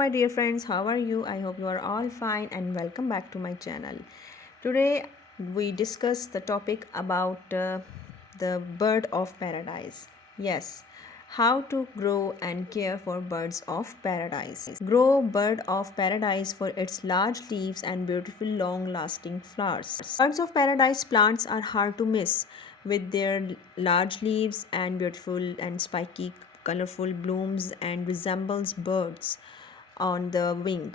my dear friends, how are you? I hope you are all fine and welcome back to my channel. Today we discuss the topic about the bird of paradise. Yes, how to grow and care for birds of paradise. Grow bird of paradise for its large leaves and beautiful long lasting flowers. Birds of paradise plants are hard to miss with their large leaves and beautiful and spiky colorful blooms and resembles birds on the wing.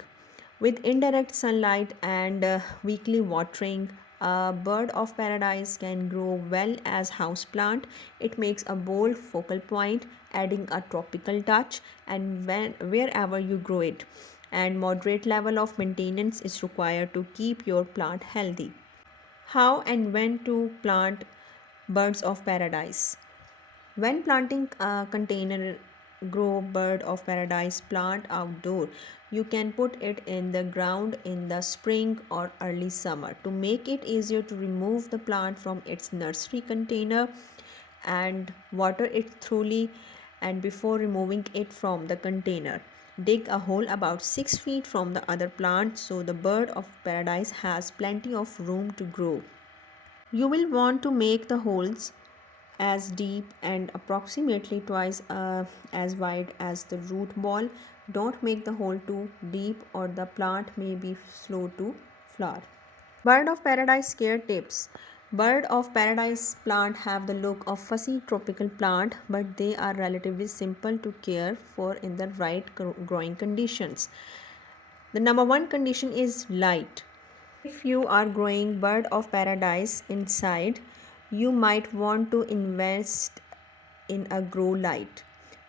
With indirect sunlight and weekly watering, a bird of paradise can grow well as houseplant. It makes a bold focal point, adding a tropical touch and wherever you grow it. And moderate level of maintenance is required to keep your plant healthy. How and when to plant birds of paradise? When planting a container grow bird of paradise plant outdoor, you can put it in the ground in the spring or early summer. To make it easier to remove the plant from its nursery container and water it thoroughly and before removing it from the container. Dig a hole about 6 feet from the other plant so the bird of paradise has plenty of room to grow. You will want to make the holes as deep and approximately twice as wide as the root ball. Don't make the hole too deep or the plant may be slow to flower. Bird of paradise care tips. Bird of paradise plant have the look of fussy tropical plant, but they are relatively simple to care for in the right growing conditions. The number one condition is light. If you are growing bird of paradise inside, you might want to invest in a grow light.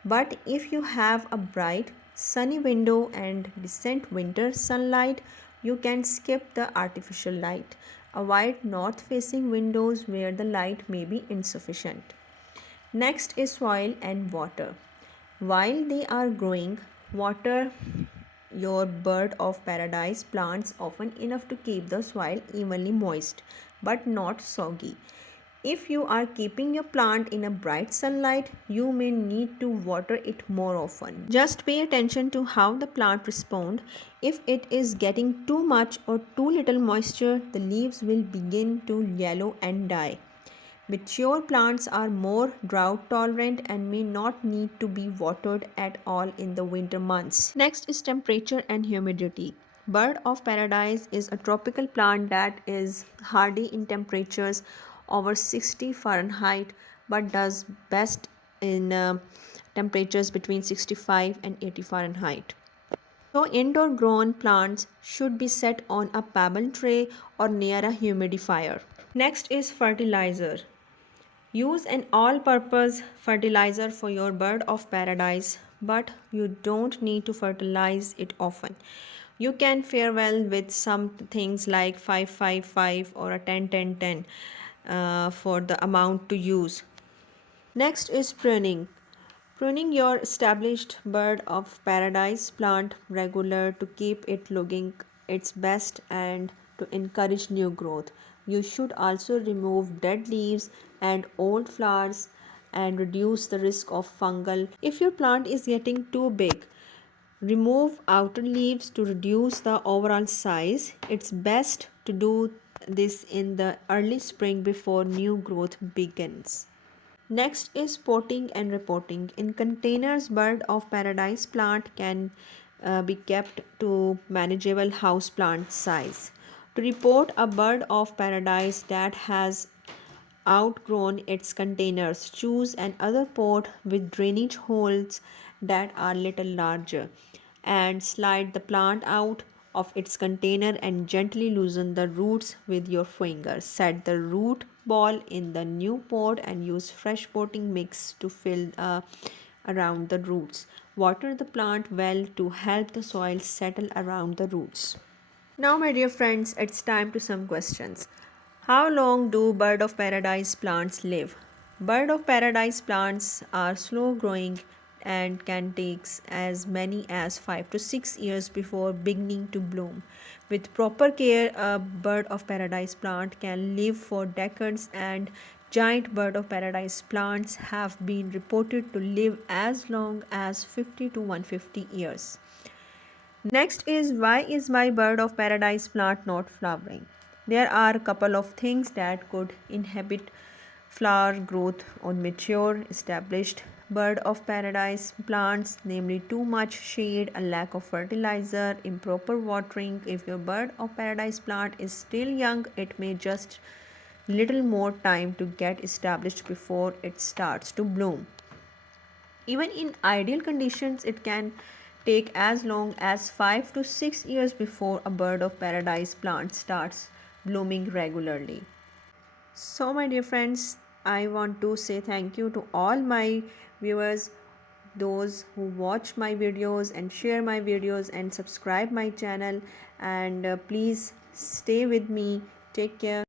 But if you have a bright, sunny window and decent winter sunlight, you can skip the artificial light. Avoid north facing windows where the light may be insufficient. Next is soil and water. While they are growing, water your bird of paradise plants often enough to keep the soil evenly moist but not soggy. If you are keeping your plant in a bright sunlight, you may need to water it more often. Just pay attention to how the plant responds. If it is getting too much or too little moisture, the leaves will begin to yellow and die. Mature plants are more drought tolerant and may not need to be watered at all in the winter months. Next is temperature and humidity. Bird of paradise is a tropical plant that is hardy in temperatures over 60 Fahrenheit but does best in temperatures between 65 and 80 Fahrenheit. So indoor grown plants should be set on a pebble tray or near a humidifier. Next is fertilizer. Use an all-purpose fertilizer for your bird of paradise, but you don't need to fertilize it often. You can fare well with some things like 5-5-5 or a 10-10-10 for the amount to use. Next is pruning. Pruning your established bird of paradise plant regular to keep it looking its best and to encourage new growth. You should also remove dead leaves and old flowers and reduce the risk of fungal. If your plant is getting too big, remove outer leaves to reduce the overall size. It's best to do this in the early spring before new growth begins. Next is potting and repotting. In containers, bird of paradise plant can be kept to manageable house plant size. To repot a bird of paradise that has outgrown its containers, choose another pot with drainage holes that are little larger and slide the plant out of its container and gently loosen the roots with your fingers. Set the root ball in the new pot and use fresh potting mix to fill around the roots. Water the plant well to help the soil settle around the roots. Now, my dear friends, it's time to some questions. How long do bird of paradise plants live? Bird of paradise plants are slow growing and can take as many as 5 to 6 years before beginning to bloom. With proper care, a bird of paradise plant can live for decades, and giant bird of paradise plants have been reported to live as long as 50 to 150 years. Next is, why is my bird of paradise plant not flowering? There are a couple of things that could inhibit flower growth on mature, established bird of paradise plants, namely too much shade, a lack of fertilizer, improper watering. If your bird of paradise plant is still young, it may just little more time to get established before it starts to bloom. Even in ideal conditions, it can take as long as 5 to 6 years before a bird of paradise plant starts blooming regularly. So, my dear friends, I want to say thank you to all my viewers, those who watch my videos and share my videos and subscribe my channel. And please stay with me. Take care.